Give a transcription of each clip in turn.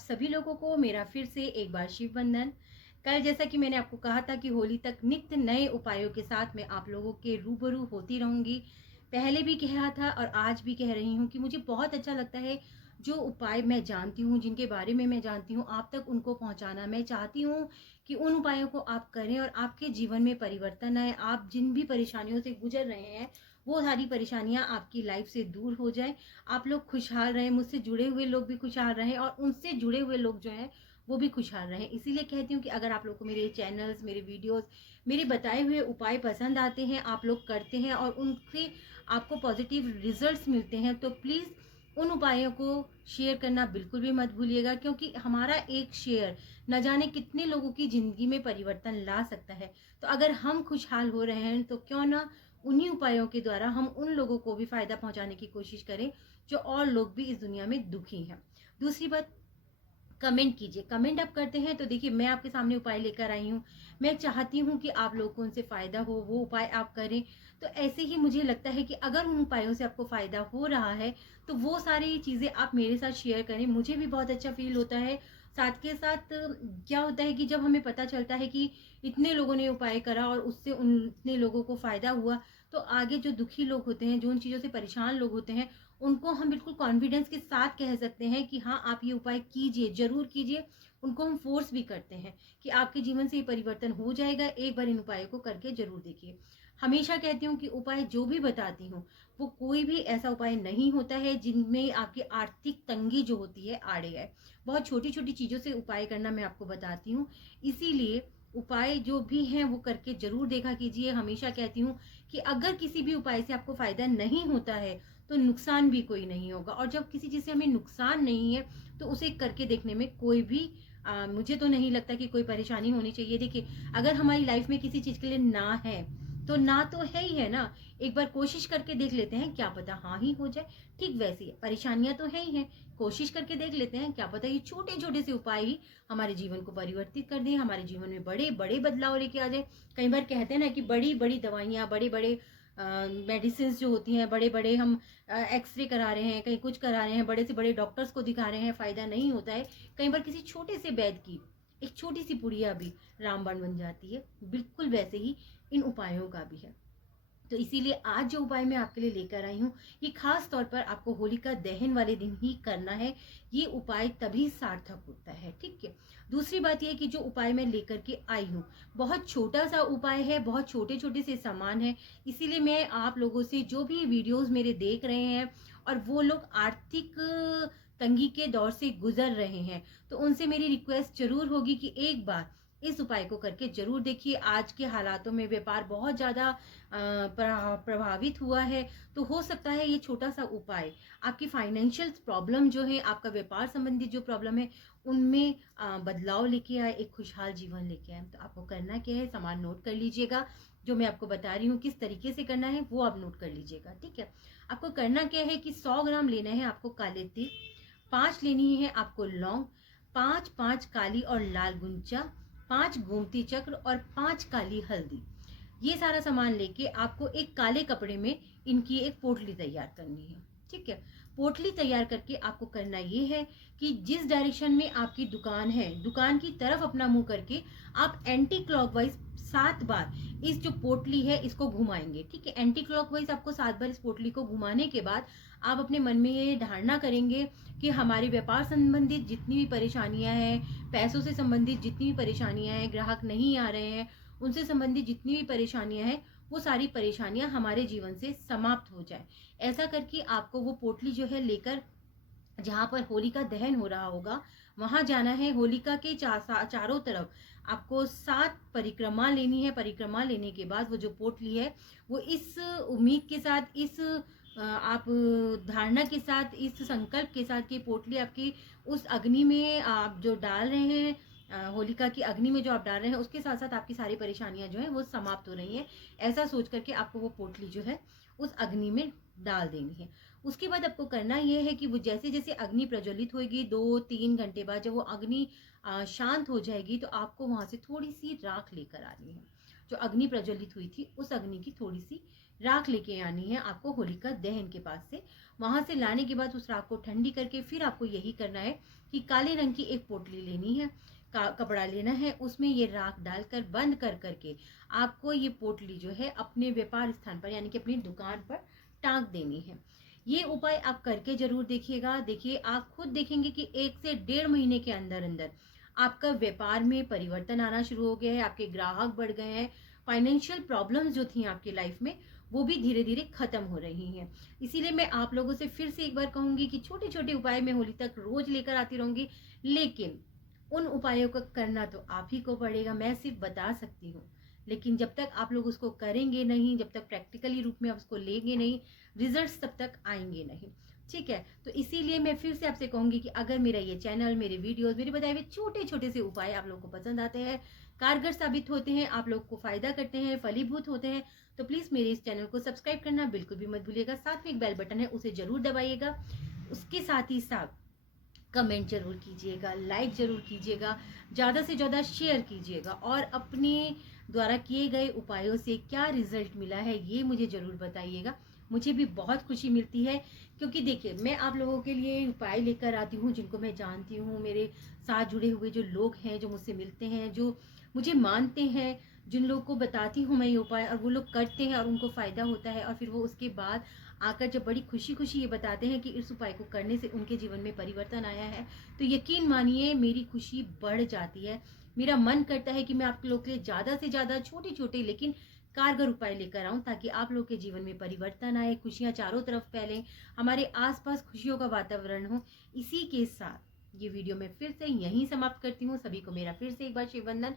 सभी लोगों को मेरा फिर से एक बार शिव वंदन। कल जैसा कि मैंने आपको कहा था कि होली तक नित्य नए उपायों के साथ मैं आप लोगों के रूबरू होती रहूँगी। पहले भी कहा था और आज भी कह रही हूँ कि मुझे बहुत अच्छा लगता है जो उपाय मैं जानती हूँ, जिनके बारे में मैं जानती हूँ, आप तक उनको पहुँचाना। मैं चाहती हूँ कि उन उपायों को आप करें और आपके जीवन में परिवर्तन आए। आप जिन भी परेशानियों से गुजर रहे हैं, वो सारी परेशानियाँ आपकी लाइफ से दूर हो जाएँ। आप लोग खुशहाल रहें, मुझसे जुड़े हुए लोग भी खुशहाल रहें और उनसे जुड़े हुए लोग जो हैं वो भी खुशहाल रहें। इसीलिए कहती हूँ कि अगर आप लोग को मेरे चैनल्स, मेरे वीडियोस, मेरे बताए हुए उपाय पसंद आते हैं, आप लोग करते हैं और उनसे आपको पॉजिटिव रिजल्ट्स मिलते हैं, तो प्लीज़ उन उपायों को शेयर करना बिल्कुल भी मत भूलिएगा, क्योंकि हमारा एक शेयर न जाने कितने लोगों की ज़िंदगी में परिवर्तन ला सकता है। तो अगर हम खुशहाल हो रहे हैं तो क्यों ना उन्हीं उपायों के द्वारा हम उन लोगों को भी फ़ायदा पहुंचाने की कोशिश करें जो और लोग भी इस दुनिया में दुखी हैं। दूसरी बात, कमेंट कीजिए। कमेंट आप करते हैं तो देखिए मैं आपके सामने उपाय लेकर आई हूँ। मैं चाहती हूँ कि आप लोगों को उनसे फ़ायदा हो, वो उपाय आप करें। तो ऐसे ही मुझे लगता है कि अगर उन उपायों से आपको फ़ायदा हो रहा है तो वो सारी चीज़ें आप मेरे साथ शेयर करें, मुझे भी बहुत अच्छा फ़ील होता है। साथ के साथ क्या होता है कि जब हमें पता चलता है कि इतने लोगों ने उपाय करा और उससे उन इतने लोगों को फ़ायदा हुआ, तो आगे जो दुखी लोग होते हैं, जो उन चीज़ों से परेशान लोग होते हैं, उनको हम बिल्कुल कॉन्फिडेंस के साथ कह सकते हैं कि हाँ, आप ये उपाय कीजिए, ज़रूर कीजिए। उनको हम फ़ोर्स भी करते हैं कि आपके जीवन से ये परिवर्तन हो जाएगा, एक बार इन उपायों को करके ज़रूर देखिए। हमेशा कहती हूँ कि उपाय जो भी बताती हूँ, वो कोई भी ऐसा उपाय नहीं होता है जिनमें आपकी आर्थिक तंगी जो होती है आड़े है। बहुत छोटी-छोटी चीज़ों से उपाय करना मैं आपको बताती हूँ। इसीलिए उपाय जो भी हैं वो करके ज़रूर देखा कीजिए। हमेशा कहती हूँ कि अगर किसी भी उपाय से आपको फ़ायदा नहीं होता है, तो नुकसान भी कोई नहीं होगा, और जब किसी चीज़ से हमें नुकसान नहीं है तो उसे करके देखने में कोई भी मुझे तो नहीं लगता कि कोई परेशानी होनी चाहिए। देखिए, अगर हमारी लाइफ में किसी चीज़ के लिए ना है तो ना तो है ही है ना। एक बार कोशिश करके देख लेते हैं, क्या पता हाँ ही हो जाए। ठीक वैसे ही परेशानियां तो है ही हैं, कोशिश करके देख लेते हैं, क्या पता ये छोटे छोटे से उपाय ही हमारे जीवन को परिवर्तित कर दें, हमारे जीवन में बड़े बड़े बदलाव लेके आ जाए। कई बार कहते हैं ना कि बड़ी बड़ी दवाइयाँ, बड़े बड़े मेडिसिन जो होती हैं, बड़े बड़े हम एक्सरे करा रहे हैं, कहीं कुछ करा रहे हैं, बड़े से बड़े डॉक्टर्स को दिखा रहे हैं, फ़ायदा नहीं होता है। कई बार किसी छोटे से वैद्य की एक छोटी सी पुड़िया भी रामबाण बन जाती है। बिल्कुल वैसे ही इन उपायों का भी है। तो इसीलिए आज जो उपाय मैं आपके लिए लेकर आई हूँ, ये खास तौर पर आपको होलिका दहन वाले दिन ही करना है। ये उपाय तभी सार्थक होता है, ठीक है। दूसरी बात ये कि जो उपाय मैं लेकर के आई हूँ, बहुत छोटा सा उपाय है, बहुत छोटे छोटे से सामान है। इसीलिए मैं आप लोगों से, जो भी वीडियोस मेरे देख रहे हैं और वो लोग आर्थिक तंगी के दौर से गुजर रहे हैं, तो उनसे मेरी रिक्वेस्ट जरूर होगी कि एक बार इस उपाय को करके जरूर देखिए। आज के हालातों में व्यापार बहुत ज़्यादा प्रभावित हुआ है, तो हो सकता है ये छोटा सा उपाय आपकी फाइनेंशियल प्रॉब्लम जो है, आपका व्यापार संबंधी जो प्रॉब्लम है, उनमें बदलाव लेके आए, एक खुशहाल जीवन लेके आए। तो आपको करना क्या है, सामान नोट कर लीजिएगा। जो मैं आपको बता रही हूँ किस तरीके से करना है वो आप नोट कर लीजिएगा, ठीक है। आपको करना क्या है कि 100 ग्राम लेना है आपको काले तिल, 5 लेनी है आपको लौंग, 5 काली और लाल गुंचा, 5 गोमती चक्र और 5 काली हल्दी। ये सारा सामान लेके आपको एक काले कपड़े में इनकी एक पोटली तैयार करनी है, ठीक है। पोटली तैयार करके आपको करना ये है कि जिस डायरेक्शन में आपकी दुकान है, दुकान की तरफ अपना मुंह करके आप एंटी क्लॉकवाइज 7 बार इस जो पोटली है इसको घुमाएंगे, ठीक है। एंटी क्लॉकवाइज आपको 7 बार इस पोटली को घुमाने के बाद आप अपने मन में ये धारणा करेंगे कि हमारे व्यापार संबंधित जितनी भी परेशानियां हैं, पैसों से संबंधित जितनी भी परेशानियां हैं, ग्राहक नहीं आ रहे हैं, उनसे संबंधित जितनी भी परेशानियां हैं, वो सारी परेशानियां हमारे जीवन से समाप्त हो जाए। ऐसा करके आपको वो पोटली जो है लेकर जहाँ पर होलिका दहन हो रहा होगा वहां जाना है। होलिका के चारों तरफ आपको 7 परिक्रमा लेनी है। परिक्रमा लेने के बाद वो जो पोटली है, वो इस उम्मीद के साथ, इस आप धारणा के साथ, इस संकल्प के साथ कि पोटली आपकी उस अग्नि में आप जो डाल रहे हैं, होलिका की अग्नि में जो आप डाल रहे हैं, उसके साथ साथ आपकी सारी परेशानियां जो है वो समाप्त हो रही हैं। ऐसा सोच करके आपको वो पोटली जो है उस अग्नि में डाल देनी है। उसके बाद आपको करना यह है कि वो जैसे जैसे अग्नि प्रज्वलित होगी, 2-3 घंटे बाद जब वो अग्नि शांत हो जाएगी, तो आपको वहां से थोड़ी सी राख लेकर आनी है। जो अग्नि प्रज्वलित हुई थी उस अग्नि की थोड़ी सी राख लेके आनी है आपको होलिका दहन के पास से। वहां से लाने के बाद उस राख को ठंडी करके फिर आपको यही करना है कि काले रंग की एक पोटली लेनी है, कपड़ा लेना है, उसमें ये राख डालकर बंद कर करके आपको ये पोटली जो है अपने व्यापार स्थान पर यानी कि अपनी दुकान पर टांग देनी है। ये उपाय आप करके जरूर देखिएगा। देखिए आप खुद देखेंगे कि 1 से 1.5 महीने के अंदर अंदर आपका व्यापार में परिवर्तन आना शुरू हो गया है, आपके ग्राहक बढ़ गए हैं, फाइनेंशियल प्रॉब्लम्स जो थी आपकी लाइफ में वो भी धीरे धीरे खत्म हो रही हैं। इसीलिए मैं आप लोगों से फिर से एक बार कहूंगी कि छोटे छोटे उपाय मैं होली तक रोज लेकर आती रहूंगी, लेकिन उन उपायों को करना तो आप ही को पड़ेगा। मैं सिर्फ बता सकती हूँ, लेकिन जब तक आप लोग उसको करेंगे नहीं, जब तक प्रैक्टिकली रूप में आप उसको लेंगे नहीं, रिजल्ट्स तब तक आएंगे नहीं। ठीक है, तो इसीलिए मैं फिर से आपसे कहूंगी कि अगर मेरा ये चैनल, मेरे वीडियोस, मेरे बताए हुए छोटे छोटे से उपाय आप लोगों को पसंद आते हैं, कारगर साबित होते हैं, आप लोग को फायदा करते हैं, फलीभूत होते हैं, तो प्लीज मेरे इस चैनल को सब्सक्राइब करना बिल्कुल भी मत भूलिएगा। साथ में एक बेल बटन है, उसे जरूर दबाइएगा। उसके साथ ही साथ कमेंट जरूर कीजिएगा, लाइक जरूर कीजिएगा, ज़्यादा से ज़्यादा शेयर कीजिएगा, और अपने द्वारा किए गए उपायों से क्या रिजल्ट मिला है ये मुझे ज़रूर बताइएगा। मुझे भी बहुत खुशी मिलती है, क्योंकि देखिए मैं आप लोगों के लिए उपाय लेकर आती हूँ जिनको मैं जानती हूँ, मेरे साथ जुड़े हुए जो लोग हैं, जो मुझसे मिलते हैं, जो मुझे मानते हैं, जिन लोगों को बताती हूँ मैं ये उपाय और वो लोग करते हैं और उनको फ़ायदा होता है, और फिर वो उसके बाद आकर जब बड़ी खुशी खुशी ये बताते हैं कि इस उपाय को करने से उनके जीवन में परिवर्तन आया है, तो यकीन मानिए मेरी खुशी बढ़ जाती है। मेरा मन करता है कि मैं आप लोग के लिए ज़्यादा से ज़्यादा छोटे छोटे लेकिन कारगर उपाय लेकर आऊं, ताकि आप लोग के जीवन में परिवर्तन आए, खुशियां चारों तरफ फैलें, हमारे आसपास खुशियों का वातावरण हो। इसी के साथ ये वीडियो मैं फिर से यहीं समाप्त करती हूँ। सभी को मेरा फिर से एक बार शिव वंदन।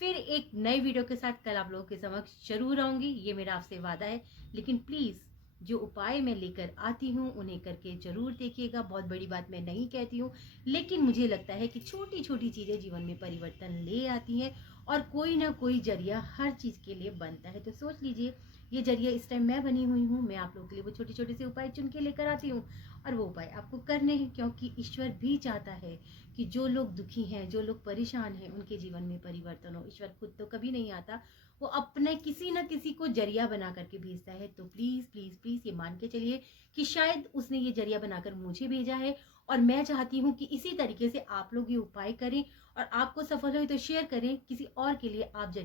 फिर एक नए वीडियो के साथ कल आप लोगों के समक्ष जरूर आऊंगी, ये मेरा आपसे वादा है। लेकिन प्लीज़ जो उपाय मैं लेकर आती हूँ उन्हें करके जरूर देखिएगा। बहुत बड़ी बात मैं नहीं कहती हूँ, लेकिन मुझे लगता है कि छोटी छोटी चीज़ें जीवन में परिवर्तन ले आती हैं, और कोई ना कोई जरिया हर चीज़ के लिए बनता है। तो सोच लीजिए, ये जरिया इस टाइम मैं बनी हुई हूँ। मैं आप लोगों के लिए वो छोटे छोटे से उपाय चुन के लेकर आती हूँ, और वो उपाय आपको करने हैं, क्योंकि ईश्वर भी चाहता है कि जो लोग दुखी हैं, जो लोग परेशान हैं, उनके जीवन में परिवर्तन हो। ईश्वर खुद तो कभी नहीं आता, वो अपने किसी न किसी को जरिया बना करके भेजता है। तो प्लीज़ प्लीज़ प्लीज़ ये मान के चलिए कि शायद उसने ये जरिया बनाकर मुझे भेजा है, और मैं चाहती हूँ कि इसी तरीके से आप लोग ये उपाय करें, और आपको सफल हो तो शेयर करें, किसी और के लिए आप जरिया